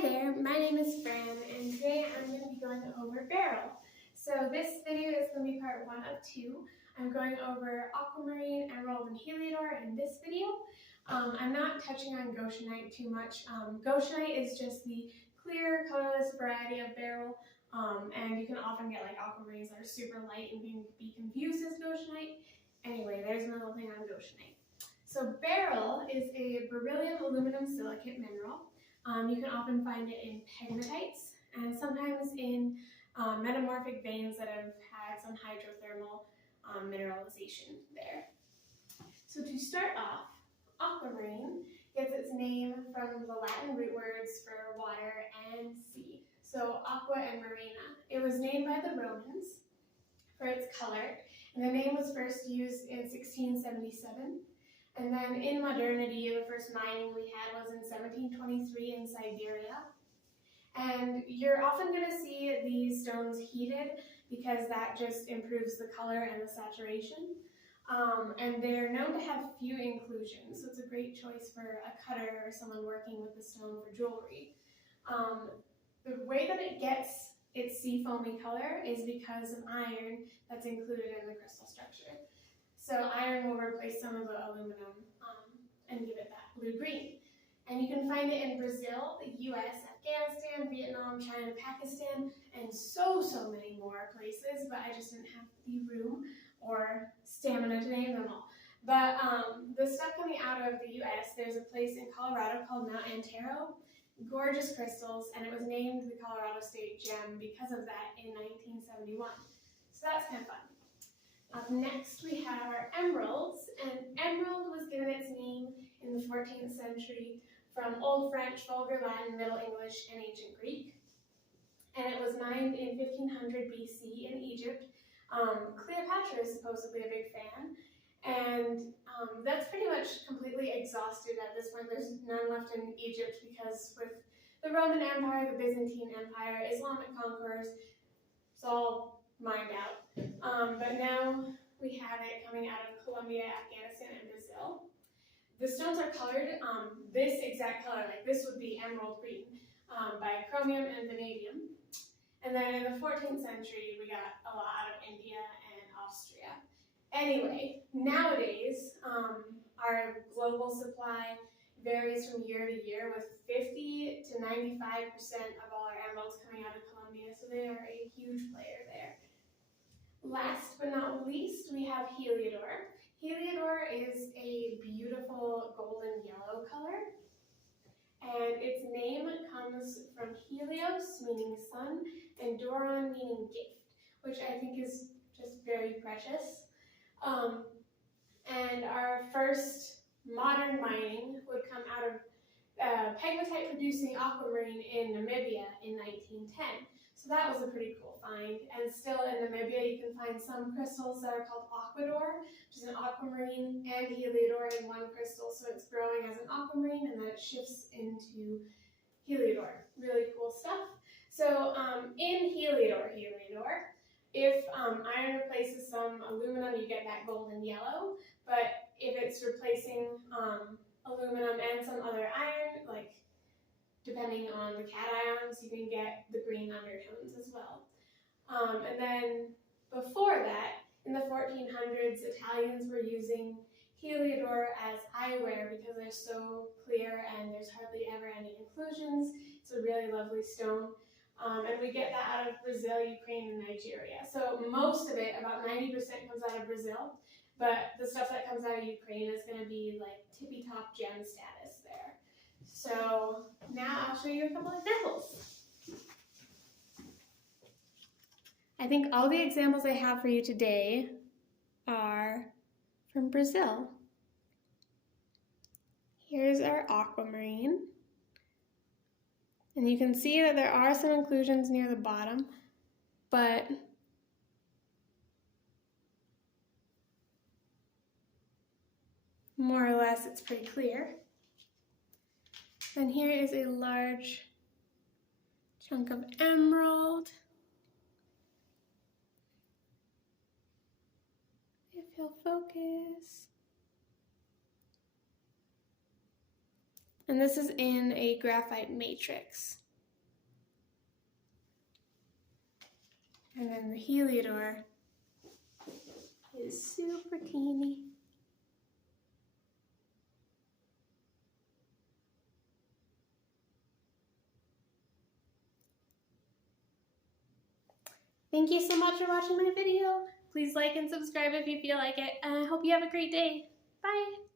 Hi there, my name is Fran, and today I'm going to be going over beryl. So this video is going to be part 1 of 2. I'm going over aquamarine, emerald, and heliodor in this video. I'm not touching on goshenite too much. Goshenite is just the clear, colorless variety of beryl, and you can often get like aquamarines that are super light and can be confused as goshenite. Anyway, there's another thing on goshenite. So beryl is a beryllium aluminum silicate mineral. You can often find it in pegmatites and sometimes in metamorphic veins that have had some hydrothermal mineralization there. So to start off, aquamarine gets its name from the Latin root words for water and sea. So aqua and marina. It was named by the Romans for its color, and the name was first used in 1677. And then in modernity, the first mining we had was in 1723 in Siberia. And you're often going to see these stones heated because that just improves the color and the saturation. And they're known to have few inclusions, so it's a great choice for a cutter or someone working with the stone for jewelry. The way that it gets its sea foamy color is because of iron that's included in the crystal structure. So iron will replace some of the aluminum and give it that blue-green. And you can find it in Brazil, the US, Afghanistan, Vietnam, China, Pakistan, and so many more places, but I just didn't have the room or stamina to name them all. But the stuff coming out of the US, there's a place in Colorado called Mount Antero, gorgeous crystals, and it was named the Colorado State Gem because of that in 1971. So that's kind of fun. Up next we have our emeralds, and emerald was given its name in the 14th century from Old French, Vulgar Latin, Middle English, and Ancient Greek. And it was mined in 1500 BC in Egypt. Cleopatra is supposedly a big fan, and that's pretty much completely exhausted at this point. There's none left in Egypt because with the Roman Empire, the Byzantine Empire, Islamic conquerors, it's all mined out. But now we have it coming out of Colombia, Afghanistan, and Brazil. The stones are colored this exact color, like this would be emerald green, by chromium and vanadium. And then in the 14th century, we got a lot out of India and Austria. Anyway, nowadays, our global supply varies from year to year, with 50 to 95% of all our emeralds coming out of Colombia, so they are a huge player there. Last but not least, we have heliodor. Heliodor is a beautiful golden yellow color, and its name comes from helios, meaning sun, and doron, meaning gift, which I think is just very precious. And our first modern mining would come out of pegmatite producing aquamarine in Namibia in 1910. So that was a pretty cool find. And still in Namibia, you can find some crystals that are called aquador, which is an aquamarine and heliodor in one crystal. So it's growing as an aquamarine and then it shifts into heliodor. Really cool stuff. So in heliodor, if iron replaces some aluminum, you get that golden yellow. But if it's replacing aluminum and some other iron, like depending on the cations, you can get the green undertones as well. And then before that, in the 1400s, Italians were using heliodor as eyewear because they're so clear and there's hardly ever any inclusions. It's a really lovely stone. And we get that out of Brazil, Ukraine, and Nigeria. So most of it, about 90%, comes out of Brazil, but the stuff that comes out of Ukraine is going to be like tippy-top gem status there. So now I'll show you a couple examples. I think all the examples I have for you today are from Brazil. Here's our aquamarine. And you can see that there are some inclusions near the bottom, but more or less it's pretty clear. And here is a large chunk of emerald. If you'll focus. And this is in a graphite matrix. And then the heliodor is super teeny. Thank you so much for watching my video. Please like and subscribe if you feel like it, and I hope you have a great day. Bye!